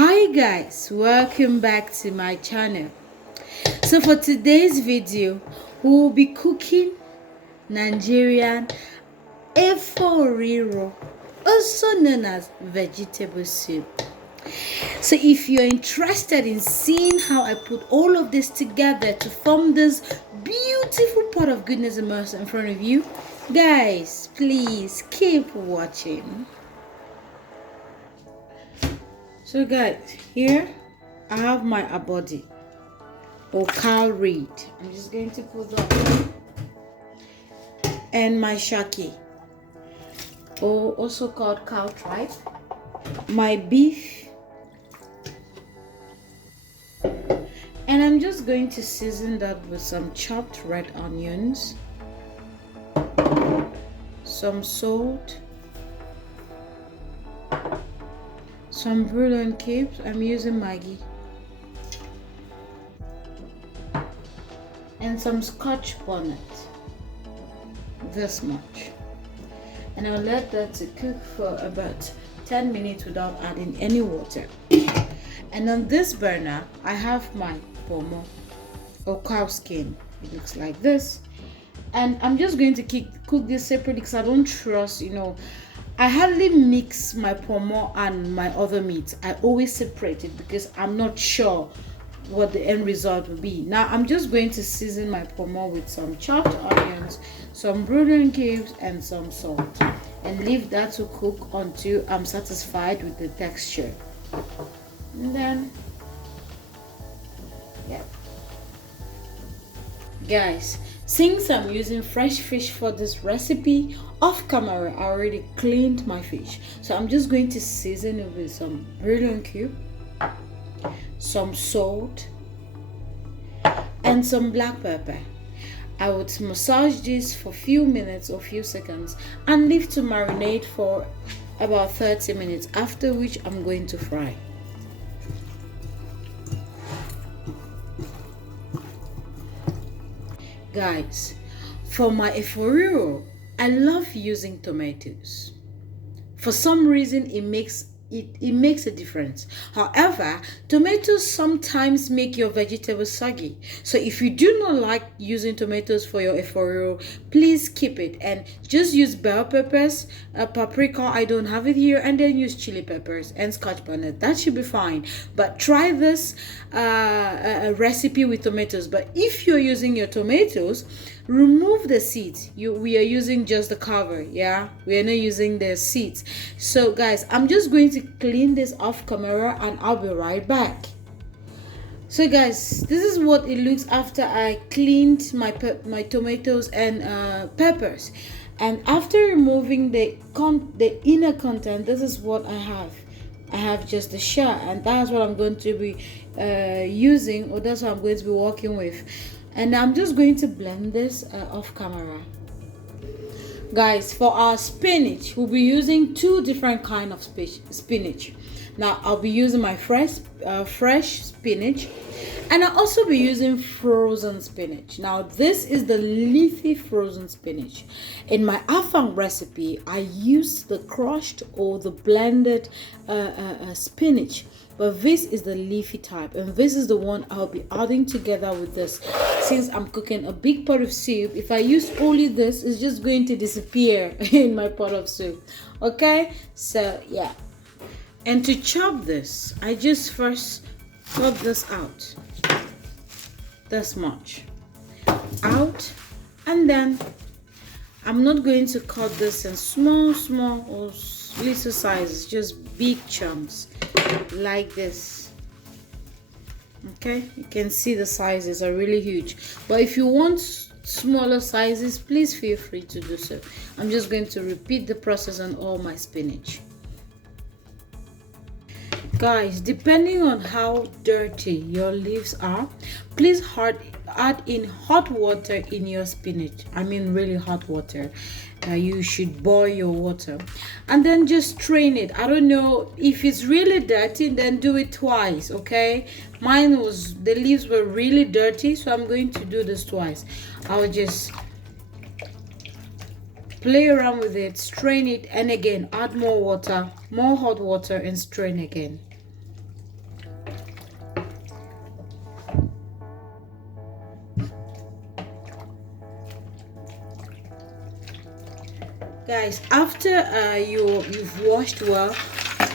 Hi guys, welcome back to my channel. So for today's video, we will be cooking Nigerian EFO RIRO, also known as vegetable soup. So if you're interested in seeing how I put all of this together to form this beautiful pot of goodness and mercy in front of you, guys, please keep watching. So guys, here I have my Abodi or cow reed. I'm just going to put that on. And my Shaki, or also called cow tripe. My beef. And I'm just going to season that with some chopped red onions, some salt, some bouillon cubes. I'm using Maggi, and some Scotch Bonnet, this much. And I'll let that to cook for about 10 minutes without adding any water. And on this burner I have my Pomo or cow skin. It looks like this, and I'm just going to cook this separately because I don't trust, I hardly mix my Pomo and my other meats. I always separate it because I'm not sure what the end result will be. Now I'm just going to season my Pomo with some chopped onions, some bouillon cubes, and some salt, and leave that to cook until I'm satisfied with the texture. And then, yeah, guys, since I'm using fresh fish for this recipe, off camera I already cleaned my fish, so I'm just going to season it with some bouillon cube, some salt, and some black pepper. I would massage this for a few minutes or few seconds and leave to marinate for about 30 minutes, after which I'm going to fry. Guys, for my EFO RIRO, I love using tomatoes. For some reason it makes a difference. However, tomatoes sometimes make your vegetables soggy. So if you do not like using tomatoes for your EFO RIRO, please keep it and just use bell peppers, paprika, I don't have it here, and then use chili peppers and Scotch bonnet. That should be fine. But try this recipe with tomatoes. But if you're using your tomatoes, remove the seeds. We are using just the cover. Yeah, we are not using the seeds. So guys, I'm just going to clean this off camera and I'll be right back. So guys, this is what it looks after I cleaned my tomatoes and peppers, and after removing the inner content, this is what I have just the shell, and that's what I'm going to be using, or that's what I'm going to be working with. And I'm just going to blend this off camera. Guys, for our spinach, we'll be using two different kind of spinach. Now I'll be using my fresh spinach, and I'll also be using frozen spinach. Now this is the leafy frozen spinach. In my afang recipe, I used the crushed or the blended spinach, but this is the leafy type, and this is the one I'll be adding together with this. Since I'm cooking a big pot of soup, if I use only this, it's just going to disappear in my pot of soup. Okay, so yeah. And to chop this, I just first cut this out, this much out, and then I'm not going to cut this in small or little sizes, just big chunks like this. Okay, you can see the sizes are really huge, but if you want smaller sizes, please feel free to do so. I'm just going to repeat the process on all my spinach. Guys, depending on how dirty your leaves are, please add in hot water in your spinach. I mean really hot water. You should boil your water and then just strain it. I don't know if it's really dirty, then do it twice. Okay, the leaves were really dirty, so I'm going to do this twice. I'll just play around with it, strain it, and again add more water, more hot water, and strain again. Guys, after you've washed well,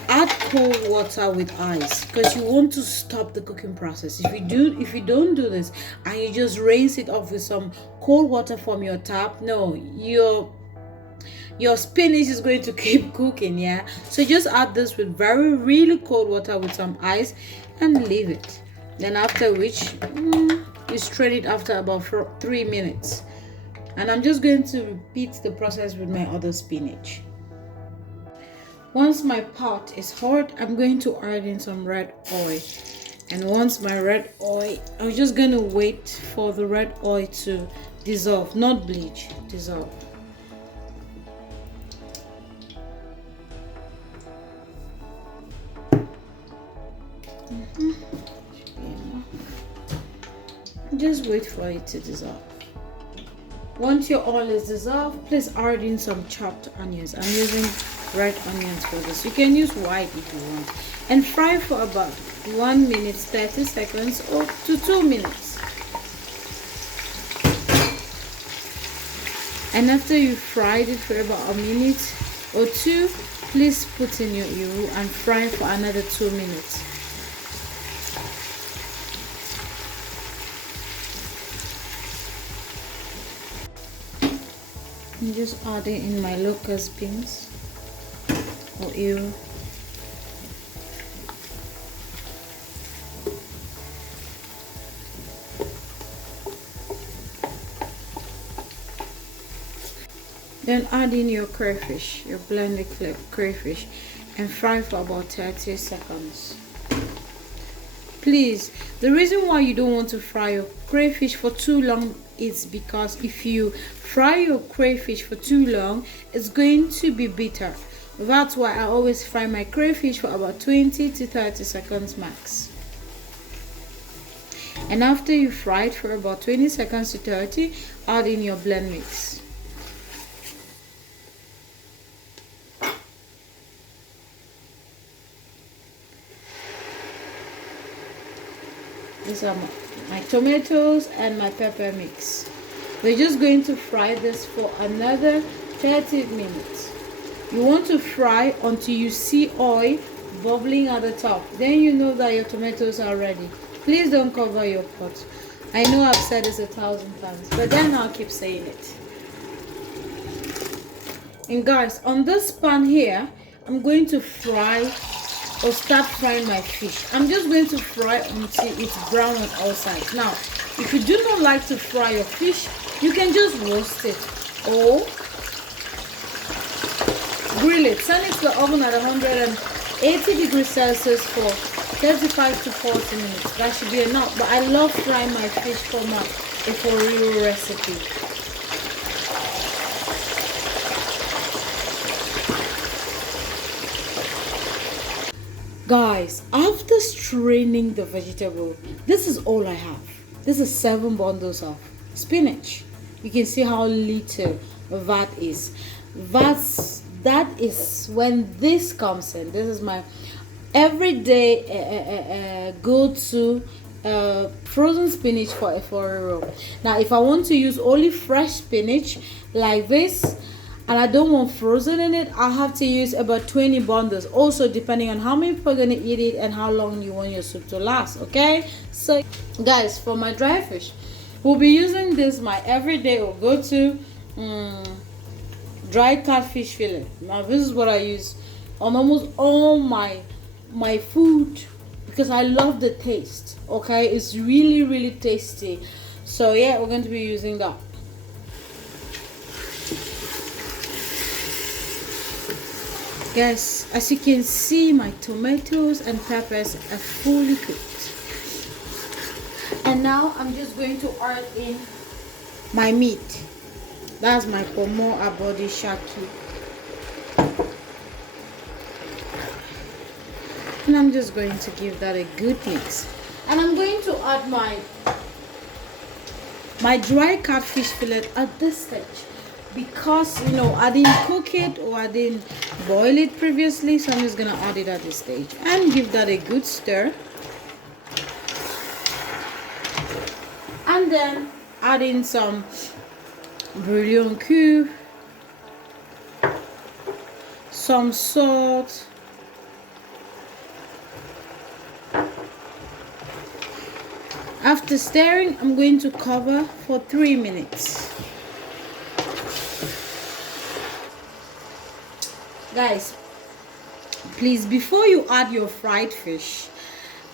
add cold water with ice because you want to stop the cooking process. If you don't do this and you just rinse it off with some cold water from your tap, no, your spinach is going to keep cooking. Yeah, so just add this with really cold water with some ice and leave it. Then after which you strain it after about 3 minutes. And I'm just going to repeat the process with my other spinach. Once my pot is hot, I'm going to add in some red oil. And once my red oil, I'm just going to wait for the red oil to dissolve, not bleach, dissolve. Just wait for it to dissolve. Once your oil is dissolved, please add in some chopped onions. I'm using red onions for this. You can use white if you want. And fry for about 1 minute 30 seconds or to 2 minutes. And after you fried it for about a minute or two, please put in your iru and fry for another 2 minutes. I'm just adding in my locust beans or iru. Then add in your crayfish, your blended crayfish, and fry for about 30 seconds. Please, the reason why you don't want to fry your crayfish for too long is because if you fry your crayfish for too long, it's going to be bitter. That's why I always fry my crayfish for about 20 to 30 seconds max. And after you fry it for about 20 seconds to 30, add in your blend mix. These are my tomatoes and my pepper mix. We're just going to fry this for another 30 minutes. You want to fry until you see oil bubbling at the top. Then you know that your tomatoes are ready. Please don't cover your pot. I know I've said this 1,000 times, but then I'll keep saying it. And guys, on this pan here, I'm going to fry or start frying my fish. I'm just going to fry until it's brown on all sides. Now, if you do not like to fry your fish, you can just roast it or grill it. Send it to the oven at 180 degrees Celsius for 35 to 40 minutes. That should be enough. But I love frying my fish for my EFO RIRO recipe. Guys, after straining the vegetable, this is all I have. This is 7 bundles of spinach. You can see how little that is. That is when this comes in. This is my everyday go-to frozen spinach for EFO RIRO. Now, if I want to use only fresh spinach like this, and I don't want frozen in it, I have to use about 20 bundles. Also, depending on how many people are gonna eat it and how long you want your soup to last. Okay, so guys, for my dry fish, we'll be using this my everyday or go-to dry catfish fillet. Now, this is what I use on almost all my food because I love the taste. Okay, it's really tasty. So yeah, we're going to be using that. Guys, as you can see, my tomatoes and peppers are fully cooked. And now I'm just going to add in my meat. That's my Pomo, Abodi, Shaki. And I'm just going to give that a good mix. And I'm going to add my dry catfish fillet at this stage. Because, you know, I didn't cook it or I didn't boil it previously, so I'm just gonna add it at this stage and give that a good stir. And then add in some bouillon cube. some salt, after stirring, I'm going to cover for 3 minutes. Guys, please, before you add your fried fish,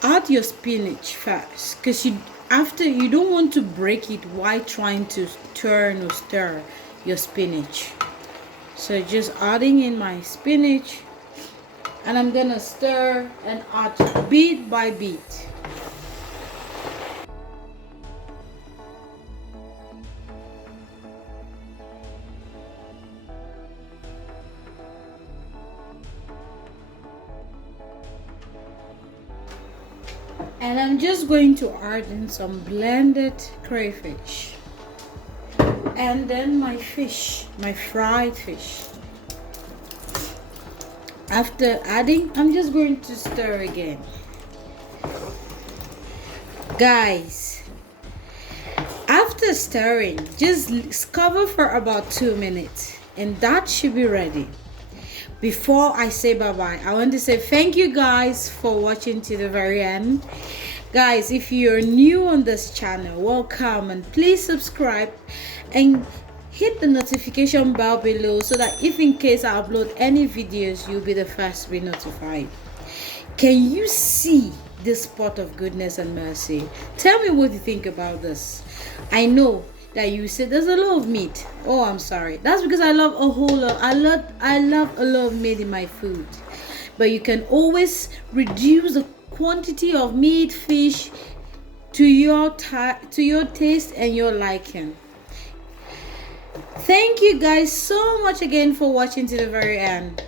add your spinach first, because you don't want to break it while trying to turn or stir your spinach. So just adding in my spinach, and I'm gonna stir and add bit by bit. And I'm just going to add in some blended crayfish. And then my fish, my fried fish. After adding, I'm just going to stir again. Guys, after stirring, just cover for about 2 minutes. And that should be ready. Before I say bye-bye, I want to say thank you guys for watching to the very end. Guys, if you're new on this channel, welcome, and please subscribe and hit the notification bell below so that if in case I upload any videos, you'll be the first to be notified. Can you see this pot of goodness and mercy? Tell me what you think about this. I know that you said there's a lot of meat. Oh, I'm sorry. That's because I love a whole lot. I love a lot of meat in my food. But you can always reduce the quantity of meat, fish to your taste and your liking. Thank you guys so much again for watching to the very end.